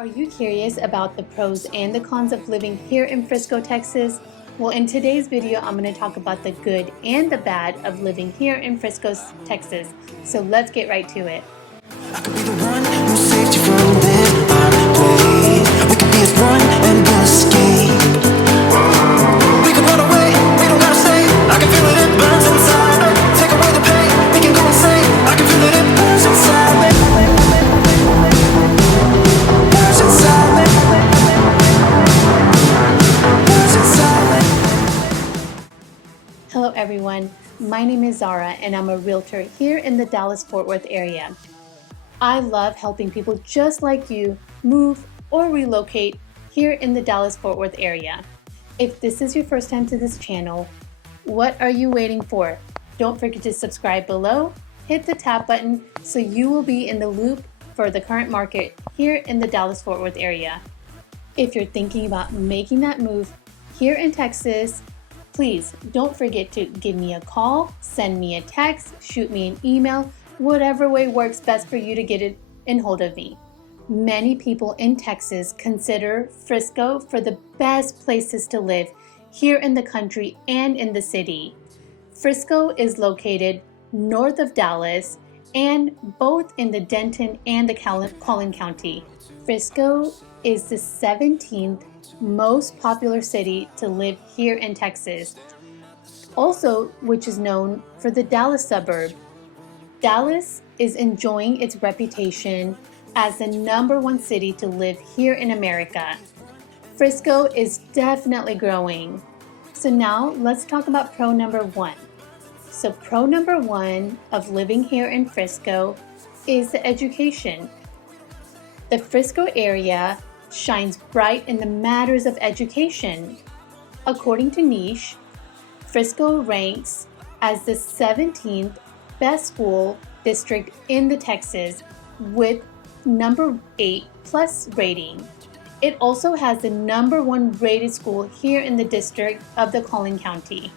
Are you curious about the pros and the cons of living here in Frisco, Texas? Well, in today's video, I'm going to talk about the good and the bad of living here in Frisco, Texas. So let's get right to it. I could be the one who saved you from this way. We could be as one and we'll escape. We could run away, we don't gotta stay. I can feel it, it burns inside me. Take away the pain, we can go insane. I can feel it, it burns inside me. Burns inside me. Burns inside me. Hello everyone, my name is Zara and I'm a realtor here in the Dallas-Fort Worth area. I love helping people just like you move or relocate here in the Dallas-Fort Worth area. If this is your first time to this channel, what are you waiting for? Don't forget to subscribe below, hit the tap button so you will be in the loop for the current market here in the Dallas-Fort Worth area. If you're thinking about making that move here in Texas, please don't forget to give me a call, send me a text, shoot me an email, whatever way works best for you to get it in hold of me. Many people in Texas consider Frisco for the best places to live here in the country and in the city. Frisco is located north of Dallas and both in the Denton and the Collin County. Frisco is the 17th most popular city to live here in Texas, also which is known for the Dallas suburb. Dallas is enjoying its reputation as the #1 city to live here in America. Frisco is definitely growing. So now let's talk about pro number one. So pro number one of living here in Frisco is the education. The Frisco area shines bright in the matters of education. According to Niche, Frisco ranks as the 17th best school district in the Texas with number 8+ rating. It also has the #1 rated school here in the district of the Collin County.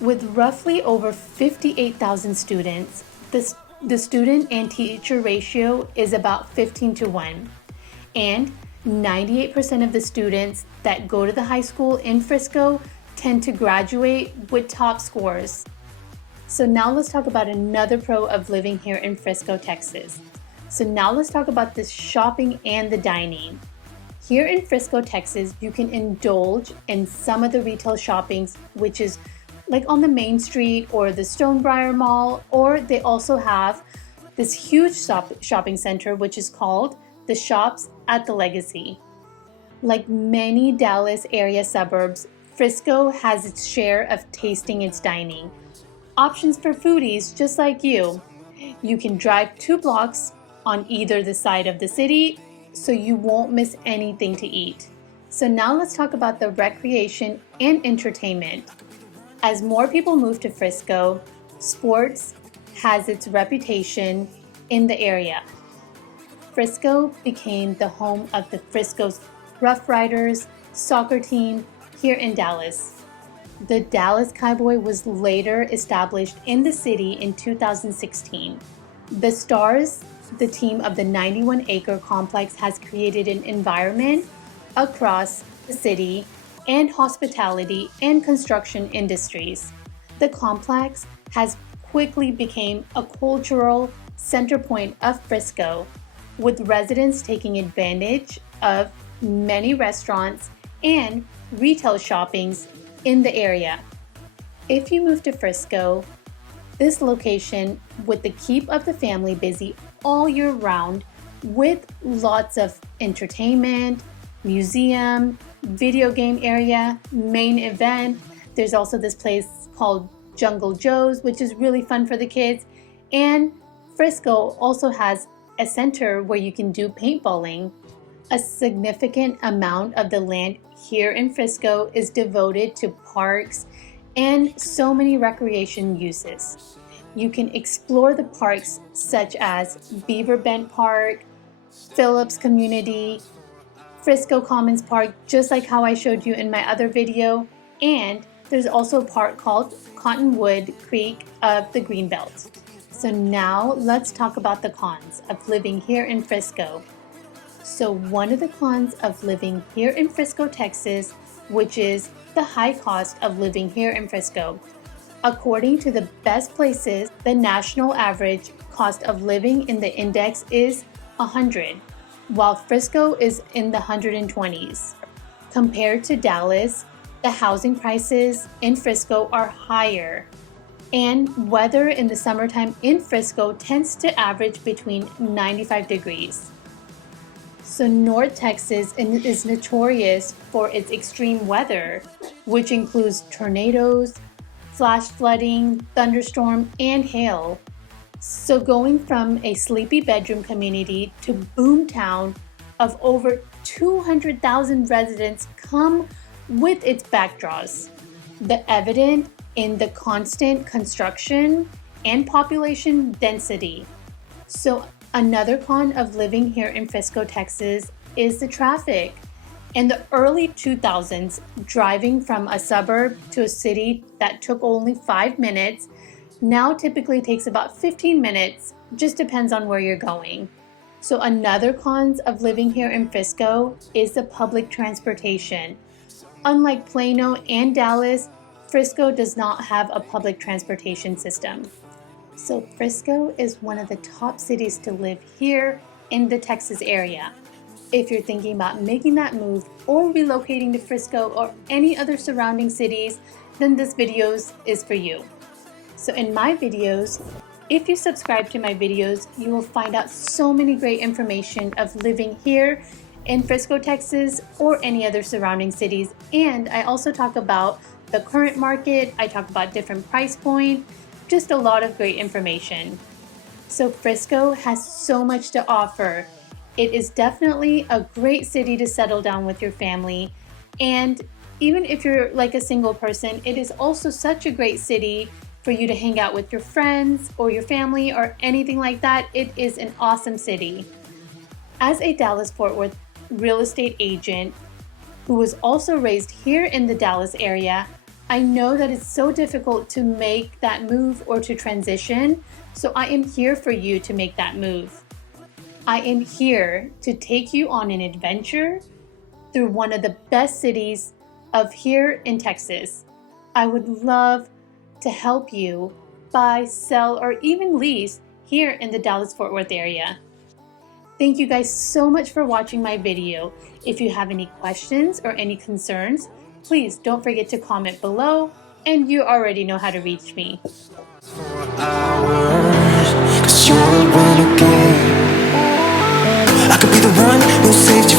With roughly over 58,000 students, the student and teacher ratio is about 15:1, and 98% of the students that go to the high school in Frisco tend to graduate with top scores. So now let's talk about another pro of living here in Frisco, Texas. So now let's talk about the shopping and the dining. Here in Frisco, Texas, you can indulge in some of the retail shoppings, which is like on the Main Street or the Stonebriar Mall, or they also have this huge shopping center, which is called the Shops at the Legacy. Like many Dallas area suburbs, Frisco has its share of tasting its dining. Options for foodies just like you. You can drive 2 blocks on either the side of the city, so you won't miss anything to eat. So now let's talk about the recreation and entertainment. As more people move to Frisco, sports has its reputation in the area. Frisco became the home of the Frisco's Rough Riders soccer team here in Dallas. The Dallas Cowboy was later established in the city in 2016. The Stars, the team of the 91-acre complex, has created an environment across the city and hospitality and construction industries. The complex has quickly become a cultural center point of Frisco, with residents taking advantage of many restaurants and retail shoppings in the area. If you move to Frisco, this location would keep the family busy all year round with lots of entertainment, museum, video game area, main event. There's also this place called Jungle Joe's, which is really fun for the kids. And Frisco also has a center where you can do paintballing. A significant amount of the land here in Frisco is devoted to parks and so many recreation uses. You can explore the parks such as Beaver Bend Park, Phillips Community, Frisco Commons Park, just like how I showed you in my other video, and there's also a park called Cottonwood Creek of the Greenbelt. So now let's talk about the cons of living here in Frisco. So one of the cons of living here in Frisco, Texas, which is the high cost of living here in Frisco. According to the best places, the national average cost of living in the index is 100, while Frisco is in the 120s. Compared to Dallas, the housing prices in Frisco are higher, and weather in the summertime in Frisco tends to average between 95 degrees. So North Texas is notorious for its extreme weather, which includes tornadoes, flash flooding, thunderstorm, and hail. So going from a sleepy bedroom community to boomtown of over 200,000 residents come with its backdraws. The evident in the constant construction and population density. So another con of living here in Frisco, Texas is the traffic. In the early 2000s, driving from a suburb to a city that took only 5 minutes now typically takes about 15 minutes, just depends on where you're going. So another cons of living here in Frisco is the public transportation. Unlike Plano and Dallas, Frisco does not have a public transportation system. So Frisco is one of the top cities to live here in the Texas area. If you're thinking about making that move or relocating to Frisco or any other surrounding cities, then this video is for you. So in my videos, if you subscribe to my videos, you will find out so many great information of living here in Frisco, Texas, or any other surrounding cities. And I also talk about the current market, I talk about different price points, just a lot of great information. So Frisco has so much to offer. It is definitely a great city to settle down with your family. And even if you're like a single person, it is also such a great city for you to hang out with your friends or your family or anything like that. It is an awesome city. As a Dallas-Fort Worth real estate agent who was also raised here in the Dallas area, I know that it's so difficult to make that move or to transition. So I am here for you to make that move. I am here to take you on an adventure through one of the best cities of here in Texas. I would love to help you buy, sell, or even lease here in the Dallas-Fort Worth area. Thank you guys so much for watching my video. If you have any questions or any concerns, please don't forget to comment below, and you already know how to reach me. For hours, 'cause you're a renegade. I could be the one who saved you